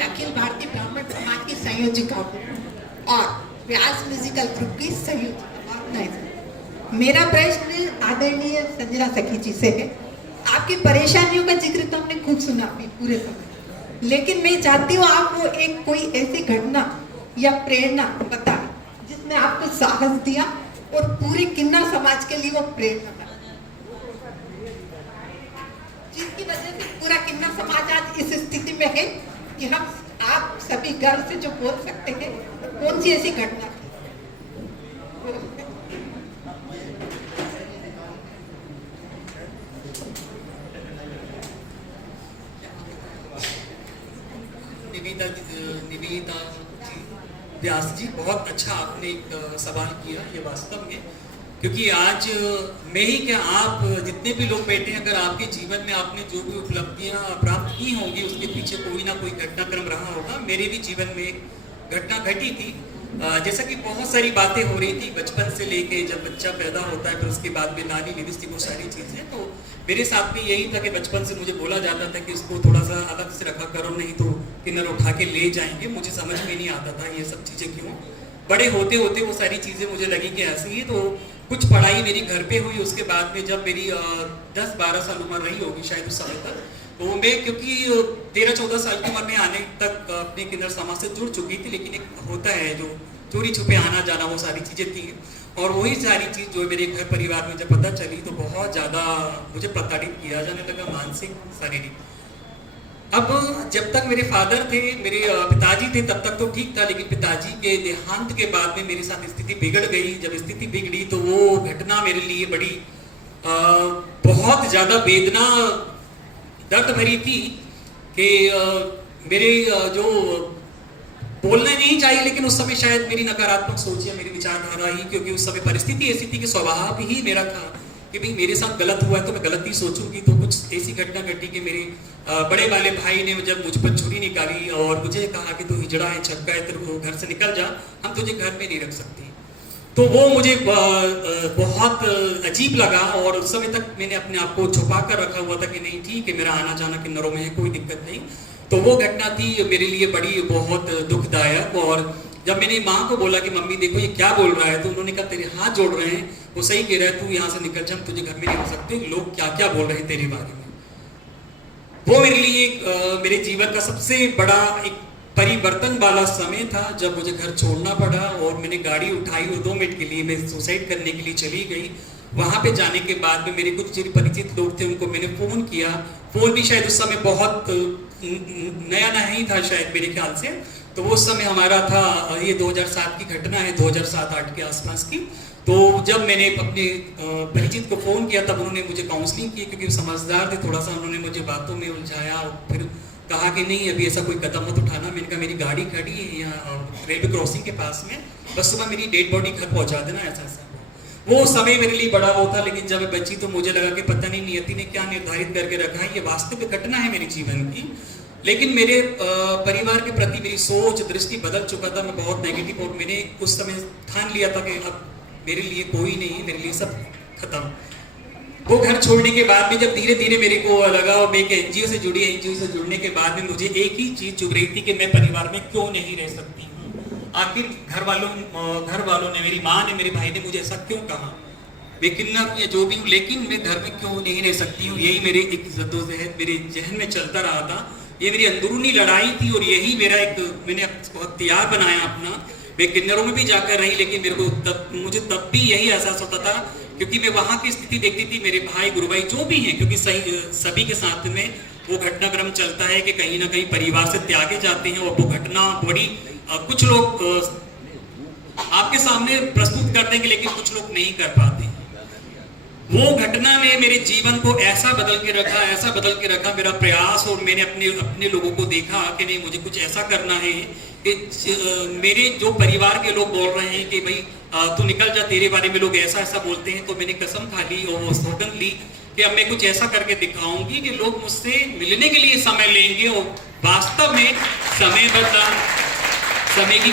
मैं अखिल भारतीय ब्राह्मण समाज की संयोजिका हूँ और व्यास म्यूजिकल ग्रुप की संयोजिका ऑर्गेनाइजर। मेरा प्रश्न आदरणीय संजना सखी जी से है। आपकी परेशानियों का जिक्र तो हमने खूब सुना अभी पूरे समय, लेकिन मैं चाहती हूँ आप वो एक कोई ऐसी घटना या प्रेरणा बताएं जिसने आपको साहस दिया और पूरे किन्नर समाज के लिए वो प्रेरणा बना, जिसकी वजह से पूरा किन्नर समाज आज इस स्थिति में है कि हम आप सभी गर्व से जो बोल सकते हैं। कौन सी ऐसी घटना थी? निवेदिता जी, व्यास जी, बहुत अच्छा आपने एक सवाल किया। ये वास्तव में, क्योंकि आज मैं ही क्या, आप जितने भी लोग बैठे हैं, अगर आपके जीवन में आपने जो भी उपलब्धियां प्राप्त की होंगी उसके पीछे कोई ना कोई घटनाक्रम रहा होगा। मेरे भी जीवन में एक घटना घटी थी। जैसा कि बहुत सारी बातें हो रही थी बचपन से लेके जब बच्चा पैदा होता है, फिर उसके बाद में नानी लिपस्टिक, वो सारी चीज़ें। तो मेरे साथ में यही था कि बचपन से मुझे बोला जाता था कि इसको थोड़ा सा अलग से रखा करो, नहीं तो किन्नर उठा के ले जाएंगे। मुझे समझ में नहीं आता था ये सब चीज़ें क्यों। बड़े होते होते वो सारी चीज़ें मुझे लगी कि ऐसे ही। तो कुछ पढ़ाई मेरी घर पे हुई। उसके बाद में जब मेरी 10-12 साल उम्र रही होगी शायद उस समय तक, तो मैं क्योंकि 13-14 साल की उम्र में आने तक अपने किन्नर समाज से जुड़ चुकी थी, लेकिन एक होता है जो चोरी छुपे आना जाना, वो सारी चीज़ें थी। और वही सारी चीज़ जो मेरे घर परिवार में जब पता चली तो बहुत ज़्यादा मुझे प्रताड़ित किया जाने लगा, मानसिक शारीरिक। अब जब तक मेरे फादर थे, मेरे पिताजी थे, तब तक तो ठीक था, लेकिन पिताजी के देहांत के बाद में मेरे साथ स्थिति बिगड़ गई। जब स्थिति बिगड़ी तो वो घटना मेरे लिए बड़ी बहुत ज़्यादा वेदना दर्द भरी थी कि मेरे जो बोलना नहीं चाहिए, लेकिन उस समय शायद मेरी नकारात्मक सोच या मेरी विचारधारा ही, क्योंकि उस समय परिस्थिति ऐसी थी कि स्वभाव ही मेरा था कि भाई मेरे साथ गलत हुआ है तो मैं गलत ही सोचूंगी। तो कुछ ऐसी घटना घटी कि मेरे बड़े वाले भाई ने जब मुझ पर छुरी निकाली और मुझे कहा कि तू हिजड़ा है, छक्का है, तेरे को घर से निकल जा, हम तुझे घर में नहीं रख सकते। तो वो मुझे बहुत अजीब लगा और उस समय तक मैंने अपने आप को छुपा कर रखा हुआ था कि नहीं ठीक है, मेरा आना जाना किन्नरों में है, कोई दिक्कत नहीं। तो वो घटना थी मेरे लिए बड़ी बहुत दुखदायक। और जब मैंने माँ को बोला कि मम्मी देखो ये क्या बोल रहा है, तो उन्होंने कहा तेरे हाथ जोड़ रहे हैं, वो सही कह रहा है, तू यहाँ से निकल जा, हम तुझे घर में नहीं रख सकते, लोग क्या क्या बोल रहे हैं तेरे बारे में। वो मेरे लिए मेरे जीवन का सबसे बड़ा एक परिवर्तन वाला समय था जब मुझे घर छोड़ना पड़ा और मैंने गाड़ी उठाई और 2 मिनट के लिए मैं सुसाइड करने के लिए चली गई। वहाँ पे जाने के बाद में मेरे कुछ जो परिचित लोग थे उनको मैंने फ़ोन किया। फ़ोन भी शायद उस समय बहुत नया ही था शायद मेरे ख्याल से। तो वो समय हमारा था, ये 2007 की घटना है, 2007-8 के आसपास की। तो जब मैंने अपने परिचित को फ़ोन किया तब उन्होंने मुझे काउंसलिंग की, क्योंकि समझदार थे थोड़ा सा। उन्होंने मुझे बातों में उलझाया और फिर कहा कि नहीं अभी ऐसा कोई कदम मत उठाना। मैंने कहा मेरी गाड़ी खड़ी है यहाँ रेलवे क्रॉसिंग के पास में, बस सुबह मेरी डेड बॉडी घर पहुँचा देना, ऐसा ऐसा। वो समय मेरे लिए बड़ा वो था, लेकिन जब बची तो मुझे लगा कि पता नहीं नियति ने क्या निर्धारित करके रखा है। ये वास्तविक घटना है मेरे जीवन की, लेकिन मेरे परिवार के प्रति मेरी सोच दृष्टि बदल चुका था। मैं बहुत नेगेटिव, और मैंने उस समय ठान लिया था कि अब मेरे लिए कोई नहीं है, मेरे लिए सब खत्म। वो घर छोड़ने के बाद में जब धीरे धीरे मेरे को लगा, और मैं एक एनजीओ से जुड़ी, एनजीओ से जुड़ने के बाद में मुझे एक ही चीज़ चुभ रही थी कि मैं परिवार में क्यों नहीं रह सकती हूँ। आखिर घर वालों ने, मेरी माँ ने, मेरे भाई ने मुझे ऐसा क्यों कहा, मैं किन्नर या जो भी हूँ, लेकिन मैं घर में क्यों नहीं रह सकती हूँ। यही मेरे एक जद्दोजहद मेरे जहन में चलता रहा था। ये मेरी अंदरूनी लड़ाई थी और यही मेरा एक, मैंने हथियार बनाया अपना। मैं किन्नरों में भी जाकर रही, लेकिन मेरे को मुझे तब भी यही एहसास होता था, क्योंकि मैं वहाँ की स्थिति देखती थी। मेरे भाई गुरु भाई जो भी हैं, क्योंकि सभी के साथ में वो घटनाक्रम चलता है कि कहीं ना कहीं परिवार से त्यागे जाते हैं, और वो घटना बड़ी कुछ लोग आपके सामने प्रस्तुत कर देंगे, लेकिन कुछ लोग नहीं कर पाते। वो घटना ने मेरे जीवन को ऐसा बदल के रखा, ऐसा बदल के रखा मेरा प्रयास। और मैंने अपने लोगों को देखा कि नहीं मुझे कुछ ऐसा करना है कि मेरे जो परिवार के लोग बोल रहे हैं कि भाई तू निकल जा, तेरे बारे में लोग ऐसा ऐसा बोलते हैं। तो मैंने कसम खा ली और स्लोगन ली कि अब मैं कुछ ऐसा करके दिखाऊंगी कि लोग मुझसे मिलने के लिए समय लेंगे। और वास्तव में समय बदला, समय की